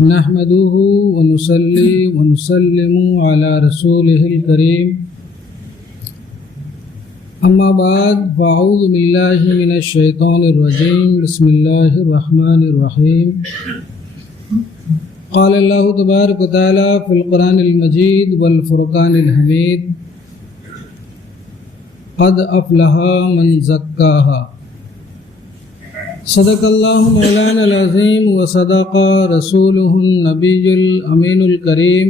نحمده ونصلي ونسلم على رسوله الكريم أما بعد فأعوذ بالله من الشيطان الرجيم بسم الله الرحمن الرحيم قال الله تبارك وتعالى في القرآن المجيد والفرقان الحميد قد أفلح من زكاها صدق اللہ مولانا العظیم وصدق رسوله النبی الامین الکریم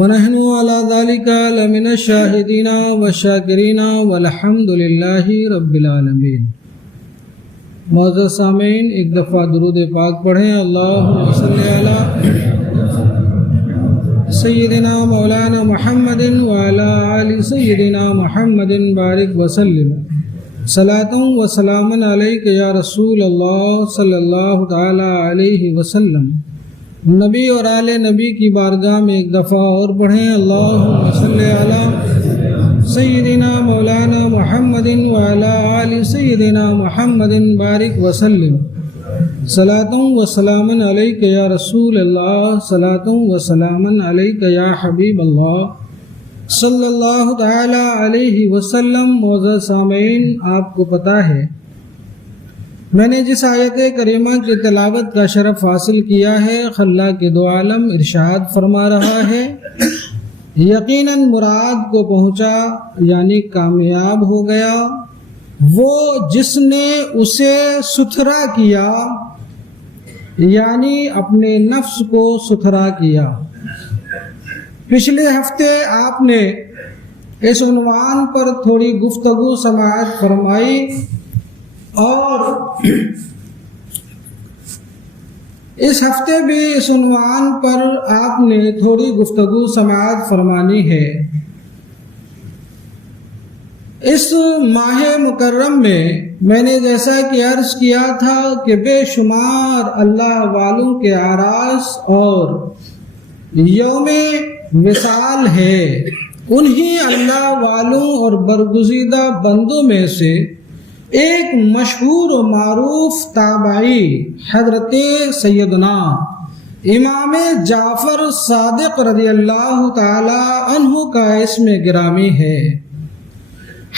ونحن على ذلك لمن الشاہدین والشاکرین والحمد للہ رب العالمین۔ معزز سامعین، ایک دفعہ درود پاک پڑھیں۔ اللہم صلی علی سیدنا مولانا محمد وعلی آل سیدنا محمد بارک وسلم۔ صلاۃ و سلام علیک یا رسول اللہ صلی اللہ تعالی علیہ وسلم۔ نبی اور آل نبی کی بارگاہ میں ایک دفعہ اور پڑھیں۔ اللہم صلی علی سیدنا مولانا محمد وعلی آل سیدنا محمد بارک وسلم۔ صلاۃ و سلام علیک یا رسول اللہ، صلاۃ و سلام علیک یا حبیب اللہ صلی اللہ تعالی علیہ وسلم۔ معزز سامعین، آپ کو پتہ ہے میں نے جس آیت کریمہ کی تلاوت کا شرف حاصل کیا ہے، خلا کے دو عالم ارشاد فرما رہا ہے، یقیناً مراد کو پہنچا یعنی کامیاب ہو گیا وہ جس نے اسے ستھرا کیا، یعنی اپنے نفس کو ستھرا کیا۔ پچھلے ہفتے آپ نے اس عنوان پر تھوڑی گفتگو سماعت فرمائی اور اس ہفتے بھی اس عنوان پر آپ نے تھوڑی گفتگو سماعت فرمانی ہے۔ اس ماہ مکرم میں نے جیسا کہ عرض کیا تھا کہ بے شمار اللہ والوں کے آراس اور یوم مثال ہے، انہی اللہ والوں اور برگزیدہ بندوں میں سے ایک مشہور و معروف تابعی حضرت سیدنا امام جعفر صادق رضی اللہ تعالی عنہ کا اسم گرامی ہے۔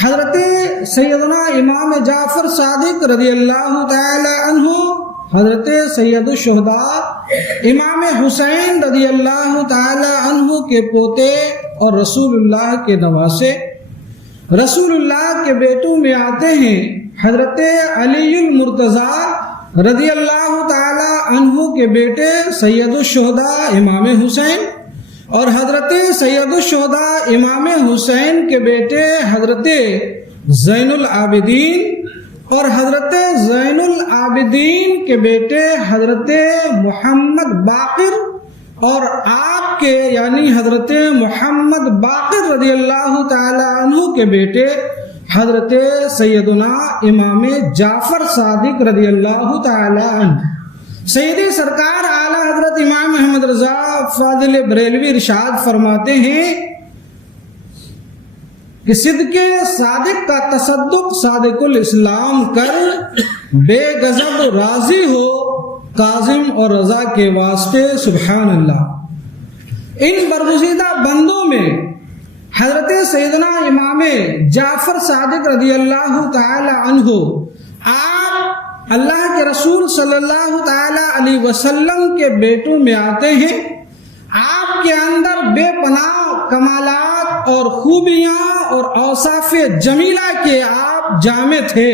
حضرت سیدنا امام جعفر صادق رضی اللہ تعالی عنہ حضرت سید الشہداء امام حسین رضی اللہ تعالی عنہ کے پوتے اور رسول اللہ کے نواسے، رسول اللہ کے بیٹوں میں آتے ہیں حضرت علی المرتضیٰ رضی اللہ تعالی عنہ کے بیٹے سید الشہداء امام حسین، اور حضرت سید الشہداء امام حسین کے بیٹے حضرت زین العابدین، اور حضرت زین العابدین کے بیٹے حضرت محمد باقر، اور آپ کے یعنی حضرت محمد باقر رضی اللہ تعالی عنہ کے بیٹے حضرت سیدنا امام جعفر صادق رضی اللہ تعالی عنہ۔ سیدی سرکار اعلیٰ حضرت امام محمد رضا فاضل بریلوی ارشاد فرماتے ہیں کہ صدق صادق کا تصدق صادق الاسلام کر، بے غضب راضی ہو کاظم اور رضا کے واسطے، سبحان اللہ۔ ان برگزیدہ بندوں میں حضرت سیدنا امام جعفر صادق رضی اللہ تعالی عنہ، آپ اللہ کے رسول صلی اللہ تعالی علیہ وسلم کے بیٹوں میں آتے ہیں۔ آپ کے اندر بے پناہ کمالات اور خوبیاں اور اوصاف جمیلہ کے آپ جامع تھے۔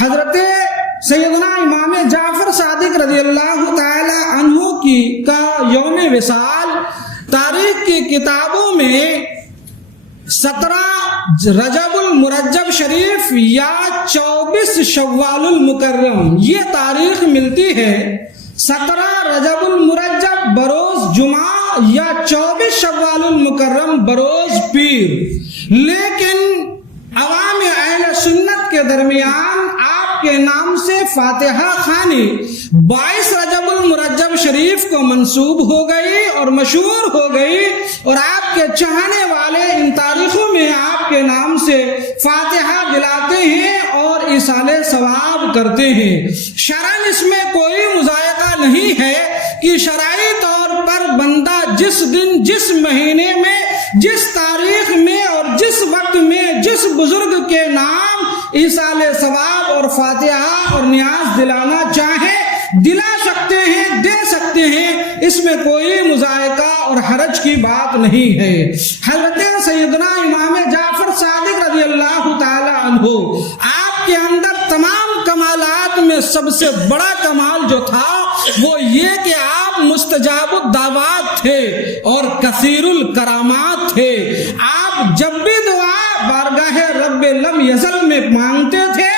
حضرت سیدنا امام جعفر صادق رضی اللہ تعالی عنہ کا یوم وصال تاریخ کی کتابوں میں 17 رجب المرجب شریف یا 24 شوال المکرم یہ تاریخ ملتی ہے۔ 17 رجب المرجب بروز جمعہ یا 24 شوال المکرم بروز پیر، لیکن عوام اہل سنت کے درمیان آپ کے نام سے فاتحہ خوانی 22 رجب المرجب شریف کو منسوب ہو گئی اور مشہور ہو گئی، اور آپ کے چاہنے والے ان تاریخوں میں آپ کے نام سے فاتحہ دلاتے ہیں اور ایصال ثواب کرتے ہیں۔ شرعاً اس میں کوئی مضائقہ نہیں ہے کہ شرعی طور پر بندہ جس دن، جس مہینے میں، جس تاریخ میں اور جس وقت میں جس بزرگ کے نام ایصال ثواب اور فاتحہ اور نیاز دلانا چاہے دلا سکتے ہیں، دے سکتے ہیں، اس میں کوئی مذائقہ اور حرج کی بات نہیں ہے۔ حضرت سیدنا امام جعفر صادق رضی اللہ تعالی عنہ، آپ کے اندر تمام کمالات میں سب سے بڑا کمال جو تھا وہ یہ کہ آپ مستجاب الدعوات تھے اور کثیر الکرامات تھے۔ آپ جب بھی دعا بارگاہ رب لم یزل میں مانگتے تھے،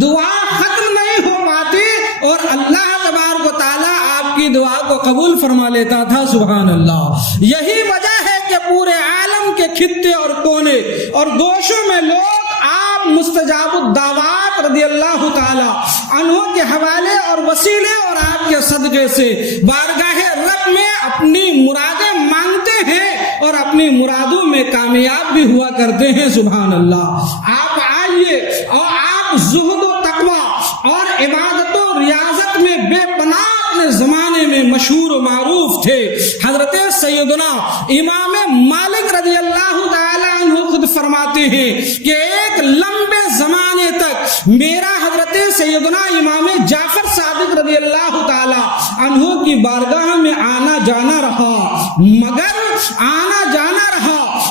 دعا ختم نہیں ہو پاتی اور اللہ تبارک و تعالیٰ آپ کی دعا کو قبول فرما لیتا تھا۔ سبحان اللہ۔ یہی وجہ ہے کہ پورے عالم کے خطے اور کونے اور گوشوں میں لوگ آپ مستجاب الدعوات رضی اللہ تعالی عنہ کے حوالے اور وسیلے اور آپ کے صدقے سے بارگاہ رب میں اپنی مرادیں مانگتے ہیں اور اپنی مرادوں میں کامیاب بھی ہوا کرتے ہیں۔ سبحان اللہ۔ آپ آئیے اور آپ زہد و تقوی اور عبادت و ریاضت میں بے پناہ اپنے زمانے میں مشہور و معروف تھے۔ حضرت سیدنا امام مالک رضی اللہ تعالی عنہ خود فرماتے ہیں کہ ایک لمبے زمانے تک میرا حضرت سیدنا امام جعفر صادق رضی اللہ تعالی عنہ کی بارگاہ میں آنا جانا رہا،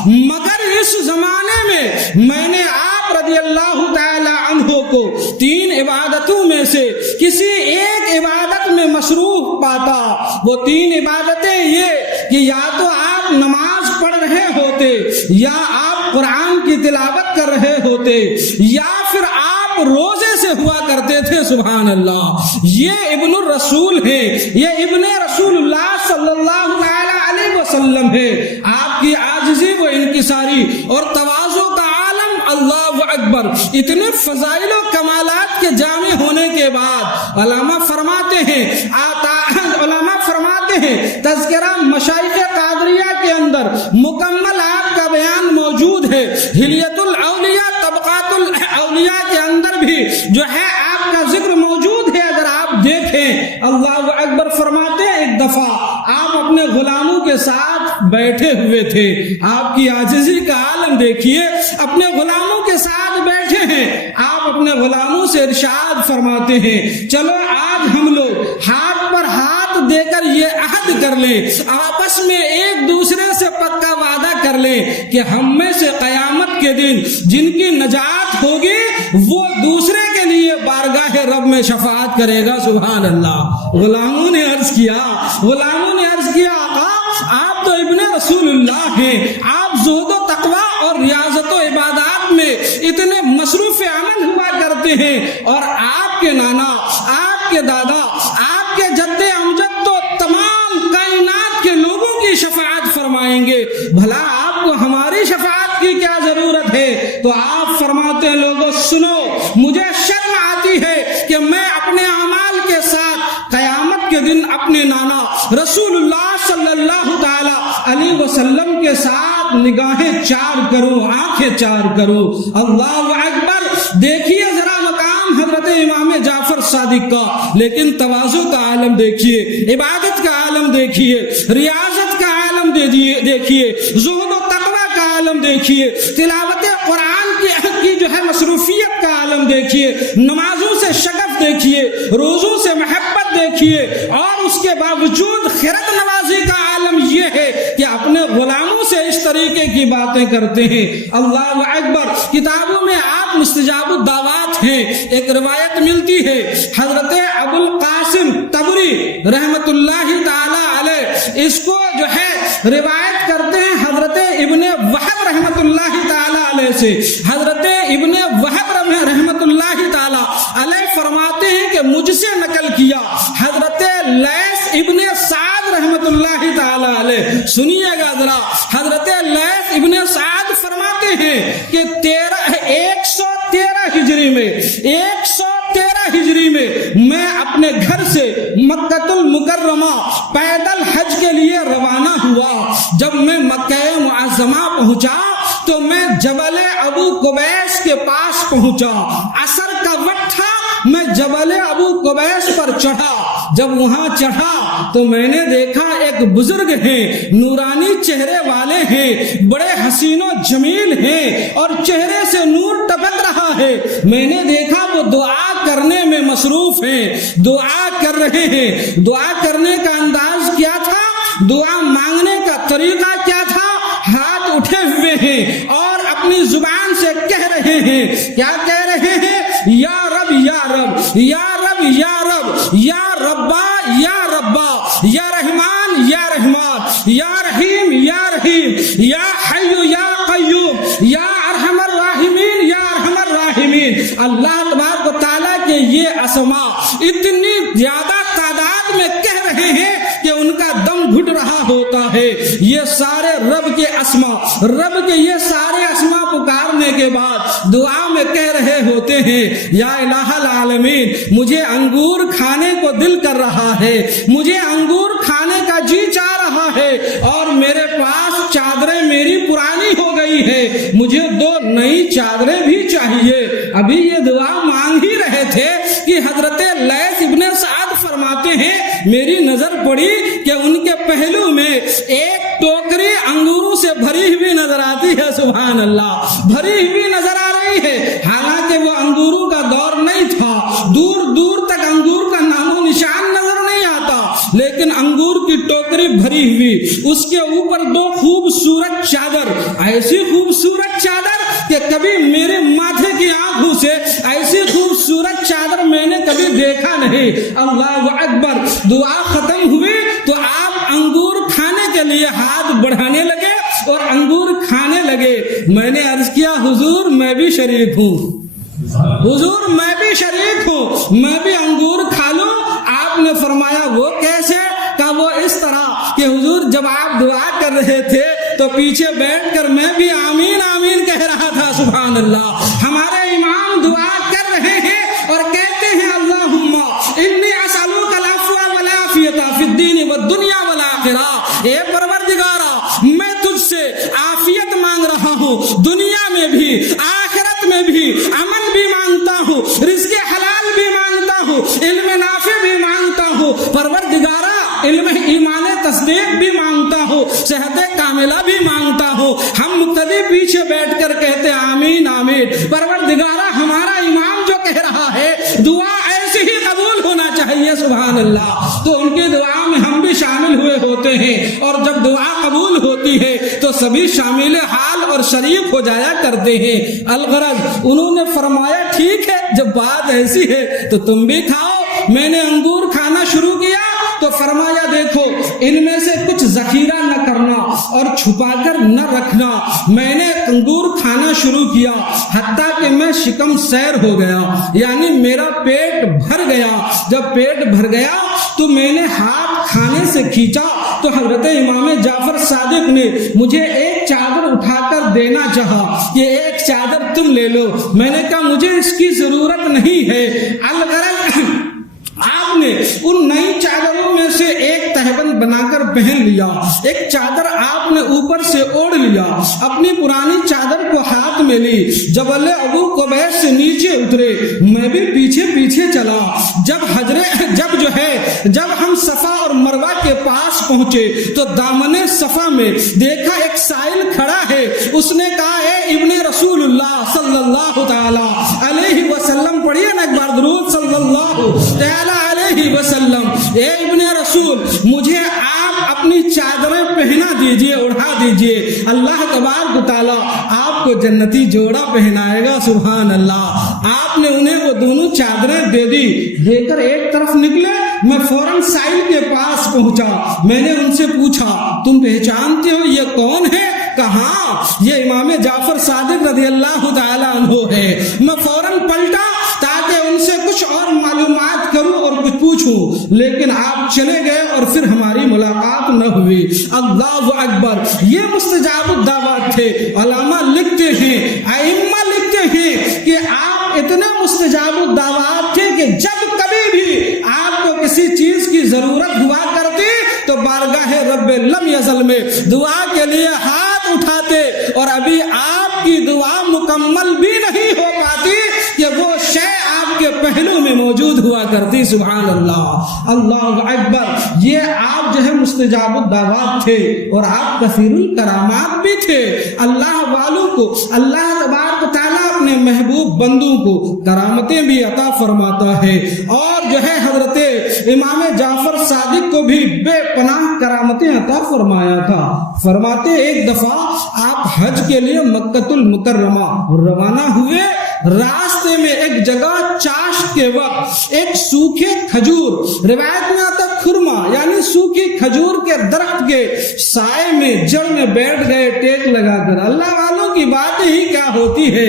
مگر اس زمانے میں نے آپ رضی اللہ تعالی عنہ کو 3 عبادتوں میں سے کسی ایک عبادت میں مصروف پاتا۔ وہ 3 عبادتیں یہ کہ یا تو آپ نماز پڑھ رہے ہوتے، یا آپ قرآن کی تلاوت کر رہے ہوتے، یا پھر آپ روزے سے ہوا کرتے تھے۔ سبحان اللہ۔ یہ ابن الرسول ہے، یہ ابن رسول اللہ صلی اللہ علیہ وسلم ہے۔ آپ کی عاجزی و انکساری اور تواضع کا عالم، اللہ اکبر، اتنے فضائل و کمالات کے جامع ہونے کے بعد علامہ فرماتے ہیں تذکرہ مشائخ قادریہ کے اندر مکمل آپ کا بیان موجود ہے۔ حلیت الاولیاء، طبقات الاولیاء کے اندر بھی جو ہے آپ کا ذکر موجود ہے۔ اگر آپ دیکھیں، اللہ اکبر، فرماتے ہیں ایک دفعہ آپ اپنے غلاموں کے ساتھ بیٹھے ہوئے تھے۔ آپ کی عاجزی کا عالم دیکھیے، اپنے غلاموں کے ساتھ بیٹھے ہیں، آپ اپنے غلاموں سے ارشاد فرماتے ہیں چلو آج ہم لوگ ہاتھ پر ہاتھ دے کر یہ عہد کر لیں، آپس میں ایک دوسرے سے پکا وعدہ کر لیں کہ ہم میں سے قیامت کے دن جن کی نجات ہوگی وہ دوسرے کے لیے بارگاہ رب میں شفاعت کرے گا۔ سبحان اللہ۔ غلاموں نے عرض کیا آقا آپ تو ابن رسول اللہ ہیں، آپ زہد و تقوی اور ریاضت و عبادات میں اتنے مصروف عمل ہوا کرتے ہیں، اور آپ کے نانا، آپ کے دادا، آپ کے جد امجد تو تمام کائنات کے لوگوں کی شفاعت فرمائیں گے، بھلا آپ کو ہماری شفاعت کی کیا ضرورت ہے؟ تو آپ فرماتے ہیں لوگوں سنو، مجھے شرم آتی ہے کہ میں اپنے اعمال کے ساتھ قیامت کے دن اپنے نانا رسول اللہ صلی اللہ تعالی علیہ وسلم کے ساتھ نگاہیں چار کروں، آنکھیں چار کروں۔ اللہ اکبر۔ دیکھیے ذرا مقام حضرت امام جعفر صادق کا، لیکن تواضع کا عالم دیکھیے، عبادت کا عالم دیکھیے، ریاضت کا عالم دیکھیے، زہد و تقوی کا عالم دیکھیے، تلاوت قرآن کی جو ہے مصروفیت کا عالم دیکھیے، نمازوں سے شغف دیکھیے، روزوں سے محبت دیکھیے، اور اس کے باوجود خیرت نوازی کا عالم یہ ہے کہ اپنے غلاموں سے اس طریقے کی باتیں کرتے ہیں۔ اللہ اکبر۔ کتابوں میں آپ مستجاب الدعوات ہیں۔ ایک روایت ملتی ہے حضرت ابو القاسم طبری رحمت اللہ تعالی علیہ، اس کو جو ہے روایت کرتے ہیں حضرت ابن وہب رحمت اللہ تعالی علیہ سے۔ حضرت ابن وہب رحمت اللہ تعالی علیہ فرماتے ہیں کہ مجھ سے نقل کیا حضرت لیث ابن سعد رحمت اللہ تعالی علیہ۔ سنیے گا ذرا، حضرت لیث ابن سعد فرماتے ہیں کہ 113 ہجری میں میں اپنے گھر سے مکہ المکرمہ پیدل حج کے لیے روانہ ہوا۔ جب میں مکہ معظمہ پہنچا تو میں جبل ابو قبیس کے پاس پہنچا۔ عصر کا وقت تھا میں جبل ابو قبیس پر چڑھا. جب وہاں چڑھا تو میں نے دیکھا ایک بزرگ ہیں, نورانی چہرے والے ہیں, بڑے حسین و جمیل ہیں اور چہرے سے نور ٹپک رہا ہے. میں نے دیکھا وہ دعا کرنے میں مصروف ہیں, دعا کر رہے ہیں. دعا کرنے کا انداز کیا تھا, دعا مانگنے کا طریقہ کیا تھا؟ ہاتھ اٹھے ہوئے ہیں اور اپنی زبان سے کہہ رہے ہیں. کیا کہہ رہے ہیں؟ یا رب یا رب یا رب یا رب یا ربا یا ربا یا رحمان یا رحمان یا رحیم یا رحیم یا حی یا قیوم یا ارحم الراحمین یا ارحم الراحمین. اللہ تبارک و تعالیٰ کے یہ اسماء اتنی زیادہ تعداد میں کہہ رہے ہیں کہ ان کا دم گھٹ رہا ہوتا ہے. یہ سارے رب کے اسماء, رب کے یہ سارے اسماء پکارنے کے بعد دعا میں کہہ رہے ہوتے ہیں یا الہ العالمین, مجھے انگور کھانے کو دل کر رہا ہے, مجھے انگور کھانے کا جی چاہ رہا ہے اور میرے پاس چادریں میری پرانی ہو گئی ہے, مجھے 2 نئی چادریں بھی چاہیے. ابھی یہ دعا مانگ ہی رہے تھے کہ حضرت لیث ابن سعد فرماتے ہیں میری نظر پڑی کہ ان کے پہلو میں ایک ٹوکری انگوروں سے بھری ہوئی نظر آتی ہے. سبحان اللہ, بھری ہوئی نظر آ رہی ہے. حالانکہ وہ انگوروں کا دور نہیں تھا, دور دور تک انگور کا نام و نشان نظر نہیں آتا, لیکن انگور کی ٹوکری بھری ہوئی, اس کے اوپر 2 خوبصورت چادر, ایسی خوبصورت چادر کہ کبھی میرے ماتھے کی آنکھوں سے ایسی خوبصورت چادر میں نے کبھی دیکھا نہیں. اللہ اکبر. دعا ختم ہوئی تو آپ انگور کھانے کے لیے ہاتھ بڑھانے لگے اور انگور کھانے لگے. میں نے عرض کیا حضور میں بھی شریک ہوں, حضور میں بھی شریک ہوں, میں بھی انگور کھا لوں. آپ نے فرمایا وہ کیسے؟ کہ وہ اس طرح کہ حضور جب آپ دعا کر رہے تھے تو پیچھے بیٹھ کر میں بھی آمین آمین کہہ رہا تھا. سبحان اللہ. ہمارے امام دعا کر رہے ہیں اور کہتے ہیں اللہم انی اسألوک العفو والعافیۃ فی الدین والدنیا والآخرہ. اے پروردگارا میں تجھ سے عافیت مانگ رہا ہوں, دنیا میں بھی آخرت میں بھی, امن بھی مانگتا ہوں, رزق حلال بھی مانگتا ہوں, علم نافع بھی مانگتا ہوں. پروردگارا علم ایمان تصدیق بھی مانگتا ہوں, صحت کاملہ بھی مانگتا ہوں. ہم مقتدی پیچھے بیٹھ کر کہتے آمین آمین. پروردگارا ہمارا امام جو کہہ رہا ہے دعا ایسی ہی قبول ہونا چاہیے. سبحان اللہ. تو ان کی دعا میں ہم بھی شامل ہوئے ہوتے ہیں اور جب دعا قبول ہوتی ہے تو سبھی شامل حال اور شریک ہو جایا کرتے ہیں. الغرض انہوں نے فرمایا ٹھیک ہے جب بات ایسی ہے تو تم بھی کھاؤ. میں نے انگور کھانا شروع کیا تو فرمایا دیکھو ان میں سے کچھ ذخیرہ نہ کرنا اور چھپا کر نہ رکھنا. میں نے انگور کھانا شروع کیا حتیٰ کہ میں شکم سیر ہو گیا, یعنی میرا پیٹ بھر گیا. جب پیٹ بھر گیا تو میں نے ہاتھ کھانے سے کھینچا تو حضرت امام جعفر صادق نے مجھے ایک چادر اٹھا کر دینا چاہا کہ ایک چادر تم لے لو. میں نے کہا مجھے اس کی ضرورت نہیں ہے. الغرض آپ نے ان نئی چادروں میں سے ایک تہبند بنا کر پہن لیا, ایک چادر آپ نے اوپر سے اوڑھ لیا, اپنی پرانی چادر کو ہاتھ میں لی, جبل ابو قبیس سے نیچے اترے. میں بھی پیچھے پیچھے چلا. جب ہم صفا اور مروہ کے پاس پہنچے تو دامن صفا میں دیکھا ایک سائل کھڑا ہے. اس نے کہا اے ابن رسول اللہ صلی اللہ تعالی علیہ وسلم, پڑھیے نا ایک بار درود صلی اللہ تعالی علیہ وسلم. اے ابن رسول مجھے آپ اپنی چادریں پہنا دیجئے, اڑھا دیجئے. اللہ تبارک و تعالی آپ کو جنتی جوڑا پہنائے گا. سبحان اللہ. آپ نے انہیں وہ دونوں چادریں دے دی. دے کر ایک طرف نکلے, میں فوراً سائل کے پاس پہنچا. میں نے ان سے پوچھا تم پہچانتے ہو یہ کون ہے؟ کہاں یہ امام جعفر صادق رضی اللہ تعالی عنہ ہے. میں فوراً پلٹا تاکہ ان سے کچھ اور معلومات کروں اور کچھ پوچھوں, لیکن آپ چلے گئے اور پھر ہماری ملاقات نہ ہوئی. اللہ اکبر. یہ مستجاب الدعوات تھے. علماء لکھتے ہیں, ائمہ لکھتے ہیں کہ آپ اتنے مستجاب الدعوات تھے کہ جب کبھی بھی آپ کو کسی چیز کی ضرورت ہوا کرتی تو بارگاہ رب لم یزل میں دعا کے لیے ہاتھ اٹھاتے, اور ابھی آپ کی دعا مکمل بھی نہیں ہو پاتی کہ وہ شے آپ کے پہلو میں موجود ہوا کرتی. سبحان اللہ, اللہ اکبر. یہ آپ جو ہے مستجاب الدعوات تھے اور آپ کثیر الکرامات بھی تھے. اللہ والوں کو اللہ تبارک و تعالیٰ اپنے محبوب بندوں کو کرامتیں بھی عطا فرماتا ہے, اور جو ہے حضرت امام جعفر صادق کو بھی بے پناہ کرامتیں عطا فرمایا تھا. فرماتے ایک دفعہ آپ حج کے لیے مکۃ المکرمہ روانہ ہوئے. راستے میں ایک جگہ چاشت کے وقت ایک سوکھے کھجور, روایت میں آتا خرما یعنی سوکھی کھجور کے درخت کے سائے میں جڑ میں بیٹھ گئے ٹیک لگا کر. اللہ والوں کی بات ہی کیا ہوتی ہے.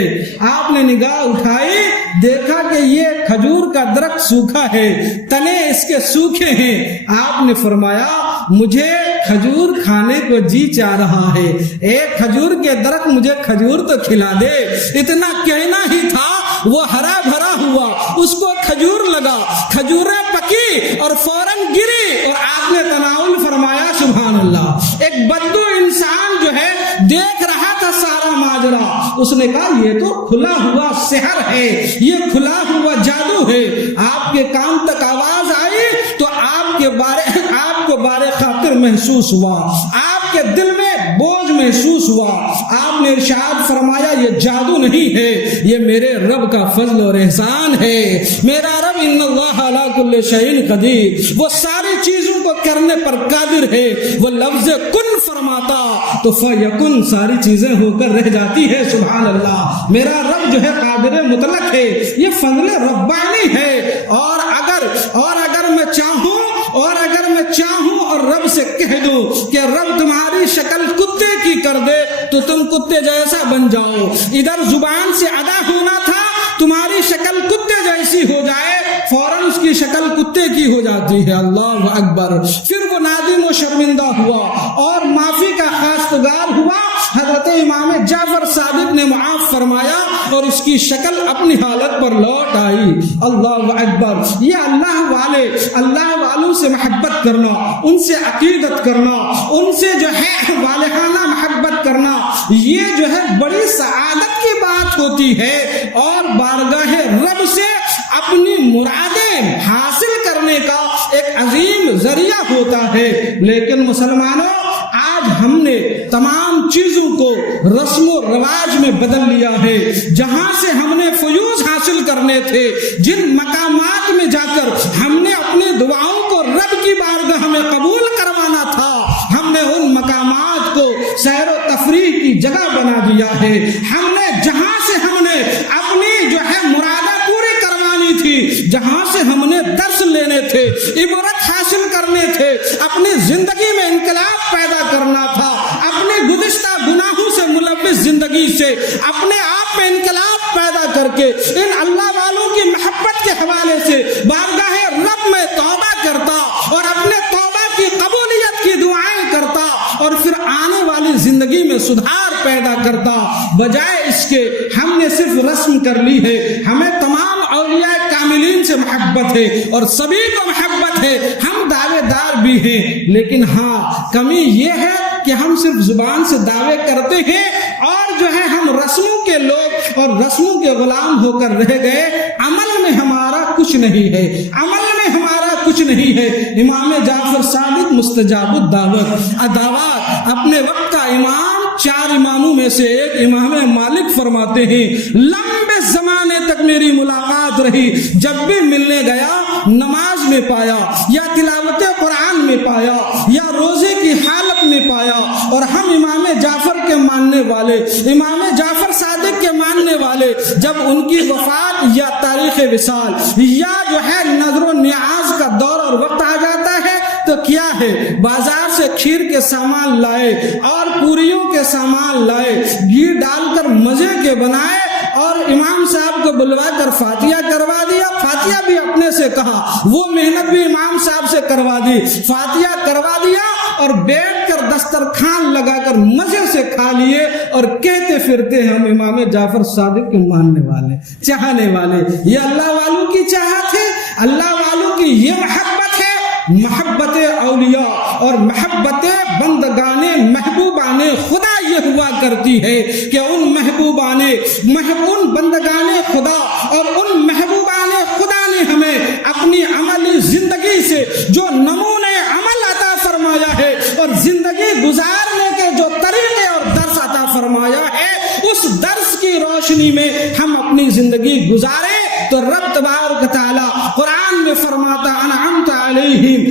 آپ نے نگاہ اٹھائی, دیکھا کہ یہ کھجور کا درخت سوکھا ہے, تنے اس کے سوکھے ہیں. آپ نے فرمایا مجھے کھجور کھانے کو جی چاہ رہا ہے, ایک کھجور کے درخت مجھے کھجور تو کھلا دے. اتنا کہنا ہی تھا, وہ ہرا بھرا ہوا, اس کو کھجور لگا, کھجوریں پکی اور فوراً گری اور آپ نے تناول فرمایا. سبحان اللہ. ایک بدو انسان جو ہے دیکھ رہا تھا سارا ماجرا, اس نے کہا یہ تو کھلا ہوا سحر ہے, یہ کھلا ہوا جادو ہے. آپ کے کان تک آواز آئی تو آپ کو بارے خاطر محسوس ہوا, آپ کے دل میں بوجھ محسوس ہوا. آپ نے ارشاد فرمایا یہ جادو نہیں ہے, یہ میرے رب کا فضل اور احسان ہے. میرا رب ان اللہ علی کل شیء قدیر, وہ ساری چیزوں کو کرنے پر قادر ہے. وہ لفظ کن فرماتا تو فیکن, ساری چیزیں ہو کر رہ جاتی ہے. سبحان اللہ. میرا رب جو ہے قادر مطلق ہے, یہ فضل ربانی ہے. اور اگر میں چاہوں اور رب سے کہہ دوں کہ رب تمہاری شکل کتے کی کر دے تو تم کتے جیسا بن جاؤ. ادھر زبان سے ادا ہونا تھا تمہاری شکل کتے جیسی ہو جائے, فوراً اس کی شکل کتے کی ہو جاتی ہے. اللہ اکبر. پھر وہ نادم و شرمندہ ہوا اور معافی کا خواستگار ہوا. حضرت امام جعفر صادق نے معاف فرمایا اور اس کی شکل اپنی حالت پر لوٹ آئی. اللہ اکبر. یہ اللہ والوں سے محبت کرنا, ان سے عقیدت کرنا, ان سے جو ہے والہانہ محبت کرنا, یہ جو ہے بڑی سعادت کی بات ہوتی ہے اور بارگاہ رب سے اپنی مرادیں حاصل کرنے کا ایک عظیم ذریعہ ہوتا ہے. لیکن مسلمانوں, آج ہم نے تمام چیزوں کو رسم و رواج میں بدل لیا ہے. جہاں سے ہم نے فیوز حاصل کرنے تھے, جن مقامات میں جا کر ہم نے اپنی دعاؤں کو رب کی بارگاہ میں قبول کروانا تھا, ہم نے ان مقامات کو سیر و تفریح کی جگہ بنا دیا ہے. ہم نے جہاں سے ہم نے اپنی جو ہے مرادیں پوری کروانی تھی, جہاں سے ہم نے درس لینے تھے, عبرت حاصل کرنے تھے, اپنی زندگی میں انقلاب پیدا کرنا تھا, اپنے گزشتہ گناہوں سے ملوث زندگی سے اپنے آپ میں انقلاب پیدا کر کے ان اللہ والوں کی محبت کے حوالے سے بارگاہ رب میں توبہ کرتا اور اپنے توبہ کی قبولیت کی دعائیں کرتا اور پھر آنے والی زندگی میں سدھار پیدا کرتا. بجائے اس کے ہم نے صرف رسم کر لی ہے. ہمیں تمام اولیاء کاملین سے محبت ہے اور سبھی کو محبت ہے, ہم دعوے دار بھی ہیں, لیکن ہاں کمی یہ ہے کہ ہم صرف زبان سے دعوے کرتے ہیں اور جو ہے ہم رسموں کے لوگ اور رسموں کے غلام ہو کر رہ گئے. عمل میں ہمارا کچھ نہیں ہے, عمل میں ہمارا کچھ نہیں ہے. امام جعفر صادق مستجاب الدعوات, اپنے وقت کا امام, 4 اماموں میں سے ایک امام مالک فرماتے ہیں لمبے زمانے تک میری ملاقات رہی, جب بھی ملنے گیا نماز میں پایا یا تلاوت قرآن میں پایا یا روزے کی حالت میں پایا. اور ہم امام جعفر کے ماننے والے, امام جعفر صادق کے ماننے والے, جب ان کی وفات یا تاریخ وصال یا جو ہے نظر و نیاز کا دور اور وقت آ جاتا ہے تو کیا ہے, بازار سے کھیر کے سامان لائے اور پوریوں کے سامان لائے, گھی ڈال کر مزے کے بنائے اور امام صاحب کو بلوا کر فاتحہ کروا دیا. فاتحہ بھی اپنے سے کہا, وہ محنت بھی امام صاحب سے کروا دی, فاتحہ کروا دیا اور بیٹھ کر دسترخوان لگا کر مزے سے کھا لیے اور کہتے پھرتے ہم امام جعفر صادق کے ماننے والے, چاہنے والے. یہ اللہ والوں کی چاہت ہے, اللہ والوں کی یہ محبت ہے. محبت اولیاء اور محبت بندگان محبوبان خدا یہ ہوا کرتی ہے کہ ان بندگان خدا اور ان محبوبان خدا نے ہمیں اپنی عملی زندگی سے جو نمونے عمل عطا فرمایا ہے اور زندگی گزارنے کے جو طریقے اور درس عطا فرمایا ہے، اس درس کی روشنی میں ہم اپنی زندگی گزاریں تو رب تبارک تعالی قرآن میں فرماتا انعمت علیہم،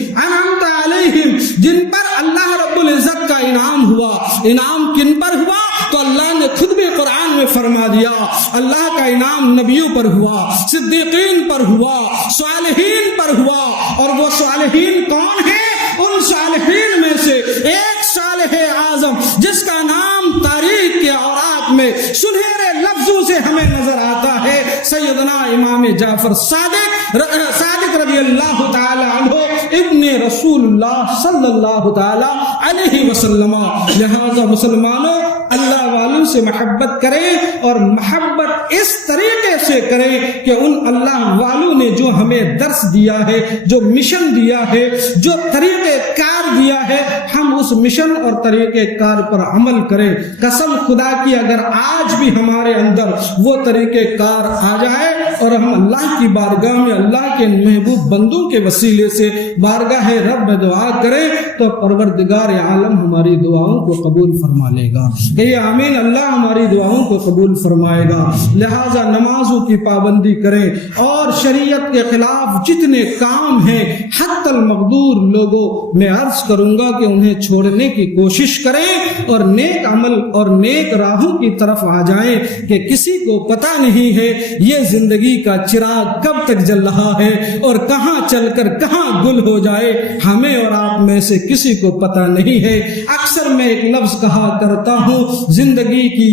جن پر اللہ رب العزت کا انعام ہوا۔ انعام کن پر ہوا؟ تو اللہ نے خود بھی قرآن میں فرما دیا، اللہ کا انعام نبیوں پر ہوا، صدیقین پر ہوا، صالحین پر ہوا۔ اور وہ صالحین کون ہیں؟ ان صالحین میں سے ایک صالح اعظم جس کا نام تاریخ کے اوراق میں سنہرے لفظوں سے ہمیں نظر آتا ہے، سیدنا امام جعفر صادق رضی اللہ تعالی عنہ ابن رسول اللہ صلی اللہ تعالی علیہ وسلم۔ لہذا مسلمانوں، اللہ والوں سے محبت کریں اور محبت اس طریقے سے کریں کہ ان اللہ والوں نے جو ہمیں درس دیا ہے، جو مشن دیا ہے، جو طریقہ کار دیا ہے، ہم اس مشن اور طریقہ کار پر عمل کریں۔ قسم خدا کی اگر آج بھی ہمارے اندر وہ طریقہ کار آ جائے اور ہم اللہ کی بارگاہ میں اللہ کے محبوب بندوں کے وسیلے سے بارگاہ رب میں دعا کریں تو پروردگار عالم ہماری دعاؤں کو قبول فرما لے گا۔ کہ آمین، اللہ ہماری دعاؤں کو قبول فرمائے گا۔ لہٰذا نمازوں کی پابندی کریں اور شریعت کے خلاف جتنے کام ہیں حتی المقدور لوگوں میں عرض کروں گا کہ انہیں چھوڑنے کی کوشش کریں اور نیک عمل اور نیک راہوں کی طرف آ جائیں کہ کسی کو پتہ نہیں ہے یہ زندگی کا چراغ کب تک جل رہا ہے اور کہاں چل کر کہاں گل ہو جائے، ہمیں اور آپ میں سے کسی کو پتہ نہیں ہے۔ اکثر میں ایک لفظ کہا کرتا ہوں، زندگی کی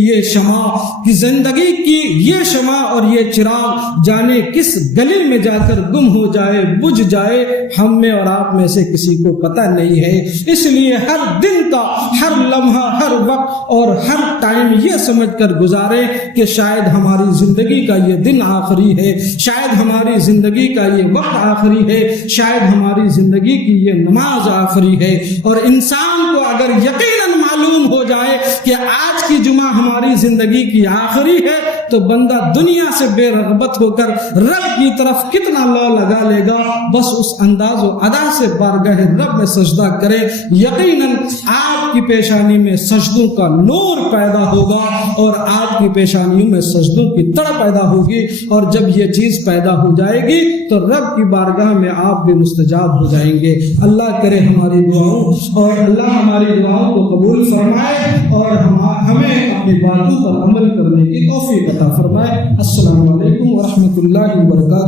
یہ شمع اور یہ چراغ جانے کس گلی میں جا کر گم ہو جائے، بجھ جائے، ہم میں اور آپ میں سے کسی کو پتہ نہیں ہے۔ اس لیے ہر دن کا ہر لمحہ، ہر وقت اور ہر ٹائم یہ سمجھ کر گزارے کہ شاید ہماری زندگی کا یہ دن آخری ہے، شاید ہماری زندگی کا یہ وقت آخری ہے، شاید ہماری زندگی کی یہ نماز آخری ہے۔ اور انسان کو اگر یقیناً معلوم ہو جائے کہ آج کی جمعہ ہماری زندگی کی آخری ہے تو بندہ دنیا سے بے رغبت ہو کر رب کی طرف کتنا لو لگا لے گا، بس اس انداز و ادا سے بارگاہ رب میں سجدہ کرے۔ یقیناً آپ کی پیشانی میں سجدوں کا نور پیدا ہوگا اور آپ کی پیشانیوں میں سجدوں کی تڑپ پیدا ہوگی، اور جب یہ چیز پیدا ہو جائے گی تو رب کی بارگاہ میں آپ بھی مستجاب ہو جائیں گے۔ اللہ کرے ہماری دعاؤں اور اللہ ہماری دعاؤں کو قبول فرمائے اور ہمیں اپنی باتوں پر عمل کرنے کی توفیق عطا فرمائے۔ السلام علیکم ورحمۃ اللہ وبرکاتہ۔